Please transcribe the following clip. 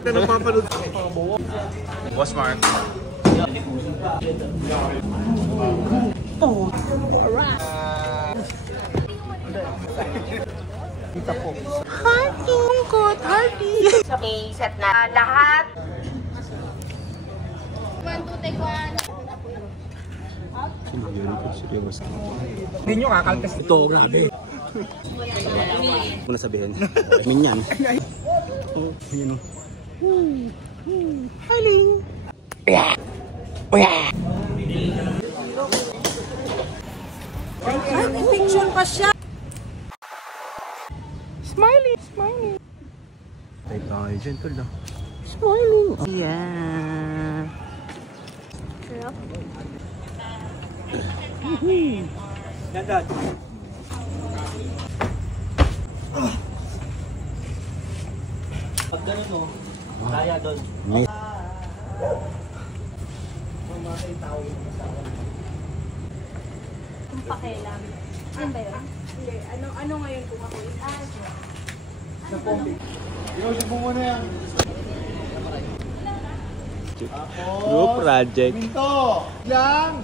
Napapanood sa Boss Mark. Oh, alright. Kita po. Hearty! Lungkot! Hearty! Okay, set na lahat. 1, 2, take 1. Hindi nyo kakaltas. Ito, grabe. Muna sabihin. Minyan. Oh, yun o. Haling! Ay, fiction pa siya. Smiley! Smiley! Tayo tayo dyan, tol na. Smiling! Yeah! Sarap. Dadat. Pag ganun o, kaya doon. Ang pakialam. Ano ba yun? Hindi. Ano ngayon kung ako? Inosip mo muna yan. Group project. Minto! Lang!